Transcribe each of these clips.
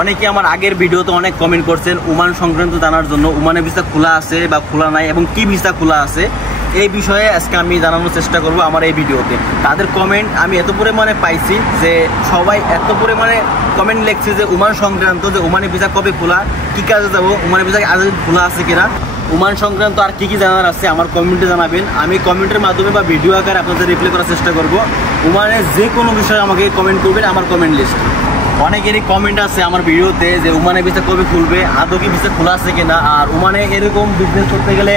অনেকে আমার আগের ভিডিওতে অনেক কমেন্ট করছেন ওমান সংক্রান্ত জানার জন্য, ওমানের ভিসা খোলা আছে বা খোলা নাই এবং কি ভিসা খোলা আছে এই বিষয়ে আজকে আমি জানানোর চেষ্টা করব আমার এই ভিডিওতে। তাদের কমেন্ট আমি এত পরিমাণে পাইছি যে সবাই এত পরিমাণে কমেন্ট লিখছে যে ওমান সংক্রান্ত, যে ওমানের ভিসা কবে খোলা, কী কাজে যাবো, ওমানের ভিসা আজ খোলা আছে কিনা, ওমান সংক্রান্ত আর কী কী জানার আছে আমার কমেন্টে জানাবেন। আমি কমেন্টের মাধ্যমে বা ভিডিও আকারে আপনাদের রিপ্লাই করার চেষ্টা করব। ওমানের যে কোনো বিষয়ে আমাকে কমেন্ট করবেন আমার কমেন্ট লিস্টে। অনেকেরই কমেন্ট আছে আমার ভিডিওতে যে ওমানের ভিসা কবে খুলবে, আদৌ কি ভিসা খোলা আছে কিনা, আর ওমানে এরকম বিজনেস করতে গেলে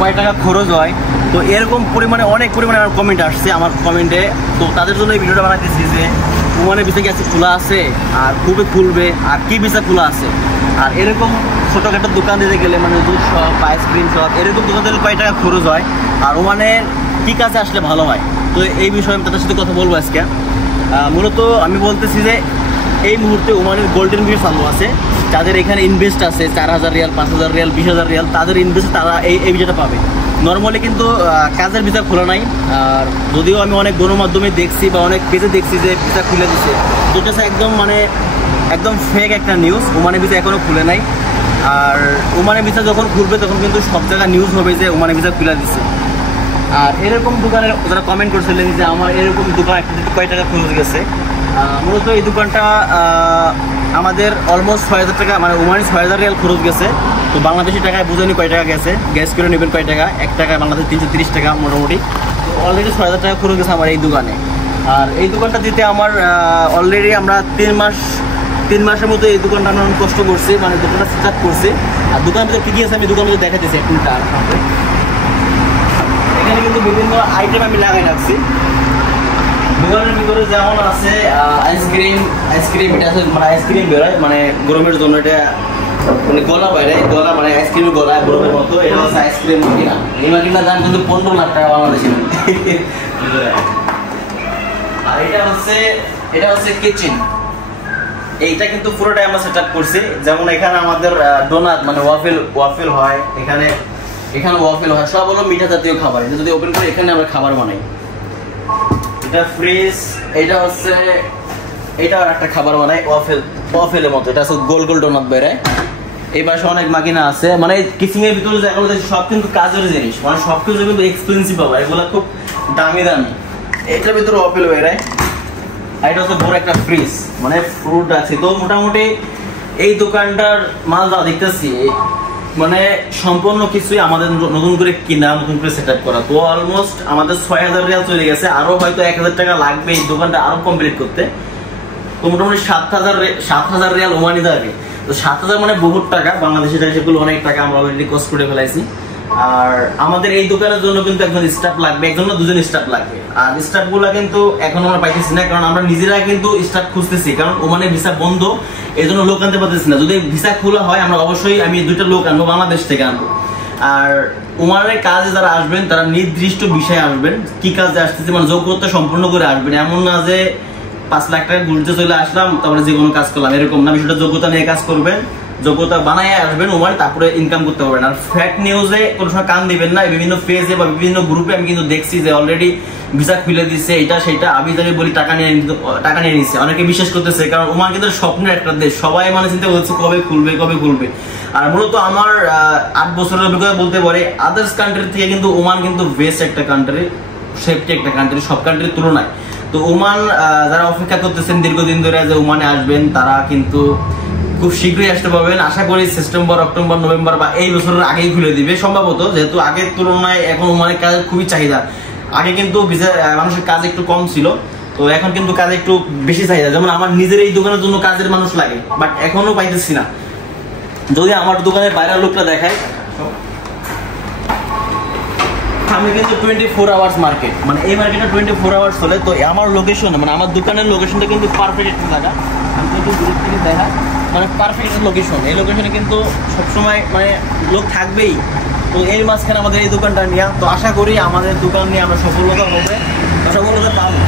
কয় টাকা খরচ হয়। তো এরকম পরিমাণে অনেক পরিমাণে আমার কমেন্ট আসছে আমার কমেন্টে। তো তাদের জন্য এই ভিডিওটা বানাতেছি যে ওমানের ভিসা কি আছে খোলা আছে, আর কবে খুলবে, আর কি ভিসা খোলা আছে। আর এরকম ছোটোখাটো দোকান দিতে গেলে মানে দুধ শপ বা আইসক্রিম শপ এরকম দোকান দিলে কয় টাকা খরচ হয়, আর ওমানের কী কাজে আসলে ভালো হয়। তো এই বিষয়ে আমি তাদের সাথে কথা বলবো আজকে। মূলত আমি বলতেছি যে এই মুহূর্তে ওমানের গোল্ডেন ভিসা চালু আছে। যাদের এখানে ইনভেস্ট আছে 4000 রিয়াল, 5000 রিয়াল, 20000 রিয়াল, তাদের ইনভেস্ট তারা এই ভিসাটা পাবে। নর্মালি কিন্তু কাজের ভিসা খোলা নাই। আর যদিও আমি অনেক গণমাধ্যমে দেখছি বা অনেক পেজে দেখছি যে ভিসা খুলে দিচ্ছে, যেটা একদম মানে একদম ফেক একটা নিউজ। ওমানের ভিসা এখনও খুলে নাই। আর ওমানের ভিসা যখন খুলবে তখন কিন্তু সব জায়গায় নিউজ হবে যে ওমানের ভিসা খুলে দিচ্ছে। আর এরকম দোকানের যারা কমেন্ট করছিলেন যে আমার এরকম দোকান একটা কয় টাকা খরচ গেছে, মূলত এই দোকানটা আমাদের অলমোস্ট 6000 টাকা, মানে ওমানি 6000 রিয়াল খরচ গেছে। তো বাংলাদেশি টাকায় বুঝেনি কয় টাকা গেছে, গ্যাস করে নেবেন কয় টাকা, 1 টাকায় বাংলাদেশ 330 টাকা মোটামুটি। তো অলরেডি 6000 টাকা খরচ গেছে আমার এই দোকানে। আর এই দোকানটা দিতে আমার অলরেডি আমরা 3 মাসের মতো এই দোকানটা আমরা কষ্ট করছি, মানে দোকানটা সেট আপ করছি। আর দোকানের ভিতরে কী কী আছে আমি দোকানের ভিতরে দেখাতেছি এখন। তার এখানে কিন্তু বিভিন্ন আইটেম আমি লাগাই রাখছি। দোকানের ভিতরে যেমন আছে আইসক্রিম, এটা আছে মানে আইসক্রিম বেরোয়, মানে গরমের জন্য এটা মানে গলা বাইরে, গলা মানে আইসক্রিমের গলা গরমের মতো। এটা হচ্ছে আইসক্রিম মাকিনা। এই মাকিনার দাম কিন্তু 15 লাখ টাকা বাংলাদেশি। আর এটা হচ্ছে কিচেন। এইটা কিন্তু পুরোটাই আমরা সেট আপ করছি। যেমন এখানে আমাদের ডোনাট মানে ওয়াফেল হয়, এখানে ওয়াফেল হয়, সব হলো মিঠা জাতীয় খাবার। এটা যদি ওপেন করে এখানে আমরা খাবার বানাই। এটা ফ্রিজ, এটা আর একটা খাবার বানাই ওয়াফেলের মতো। এটা হচ্ছে গোল গোল ডোনাট বেরোয়। এই পাশে অনেক মাকিনা আছে। মানে কিচিং এর ভিতরে যেগুলো সব কিন্তু কাজের জিনিস, মানে সব কিছু কিন্তু এক্সপেন্সিভ পাবো, এগুলো খুব দামি। এটার ভিতরে ওয়াফেল বেরোয়। আর এটা হচ্ছে বড় একটা ফ্রিজ, মানে ফ্রুট আছে। তো মোটামুটি এই দোকানটার মাল যা দেখতেছি মানে সম্পূর্ণ কিছুই আমাদের নতুন করে কিনা, নতুন করে সেট আপ করা। তো অলমোস্ট আমাদের 6000 রিয়াল চলে গেছে, আরো হয়তো 1000 টাকা লাগবে এই দোকানটা আরো কমপ্লিট করতে। তো মোটামুটি 7000 রিয়াল ওমানি দাঁড়াবে। তো 7000 মানে বহুত টাকা, বাংলাদেশি টাকা সেগুলো অনেক টাকা আমরা অলরেডি কস্ট করে ফেলাইছি। আর আমাদের এই দোকানের জন্য কিন্তু একজন স্টাফ লাগবে, একজন না দুজন স্টাফ লাগবে। আর স্টাফ গুলা কিন্তু এখন আমরা পাইতেছি না, কারণ আমরা নিজেরা কিন্তু স্টাফ খুঁজতেছি, কারণ ওমানে ভিসা বন্ধ, এই জন্য লোক আনতে পারতেছি না। যদি ভিসা খোলা হয় আমরা অবশ্যই আমি 2টা লোক আনবো, বাংলাদেশ থেকে আনবো। আর ওমানের কাজে যারা আসবেন তারা নির্দিষ্ট বিষয়ে আসবেন, কি কাজে আসতেছে মানে যোগ্যতা সম্পূর্ণ করে আসবেন। এমন না যে 5 লাখ টাকা ঘুরতে চলে আসলাম তারপরে যে কোনো কাজ করলাম, এরকম না। বিষয়টা যোগ্যতা নিয়ে কাজ করবেন, যোগ্যতা বানায় আসবেন ওমান, তারপরে ইনকাম করতে পারবেন। আর ফ্যাক নিউজে কোনো সময় কান দিবেন না। বিভিন্ন পেজে বা বিভিন্ন গ্রুপে আমি কিন্তু দেখছি যে অলরেডি ভিসা খুলে দিচ্ছে, এটা সেটা আমি যদি বলি টাকা নিয়ে নিচ্ছে, অনেকে বিশ্বাস করতেছে। কারণ ওমান কিন্তু স্বপ্নের একটা দেশ, সবাই মানে চিন্তা করছে কবে খুলবে। আর মূলত আমার 8 বছরের অভিজ্ঞতা বলতে পারে আদার্স কান্ট্রি থেকে কিন্তু ওমান কিন্তু বেস্ট একটা কান্ট্রি, সেফটি একটা কান্ট্রি সব কান্ট্রির তুলনায়। তো ওমান যারা অপেক্ষা করতেছেন দীর্ঘদিন ধরে যে ওমানে আসবেন, তারা কিন্তু খুব শীঘ্রই আসতে পারবেন। আশা করি সেপ্টেম্বর, অক্টোবর, নভেম্বর বা এই বছরের আগেই খুলে দিবে সম্ভবত, যেহেতু আগের তুলনায় এখন ওমানের কাজের খুবই চাহিদা। আগে কিন্তু মানুষের কাজ একটু কম ছিল, তো এখন কিন্তু কাজ একটু বেশি চাহিদা। যেমন আমার নিজের এই দোকানের জন্য কাজের মানুষ লাগে, বাট এখনো পাইতেছি না। যদি আমার দোকানের বাইরের লোকটা দেখায়, আমি কিন্তু 24 আওয়ার্স মার্কেট, মানে এই মার্কেটটা 24 আওয়ার্স চলে। তো আমার লোকেশন মানে আমার দোকানের লোকেশনটা কিন্তু পারফেক্ট একটা জায়গা। আমি কিন্তু দূর থেকে দেখা মানে পারফেক্ট লোকেশন। এই লোকেশনে কিন্তু সবসময় মানে লোক থাকবেই। তো এই মাঝখানে আমাদের এই দোকানটা নিয়ে, তো আশা করি আমাদের দোকান নিয়ে আমরা সফলতা পাবো।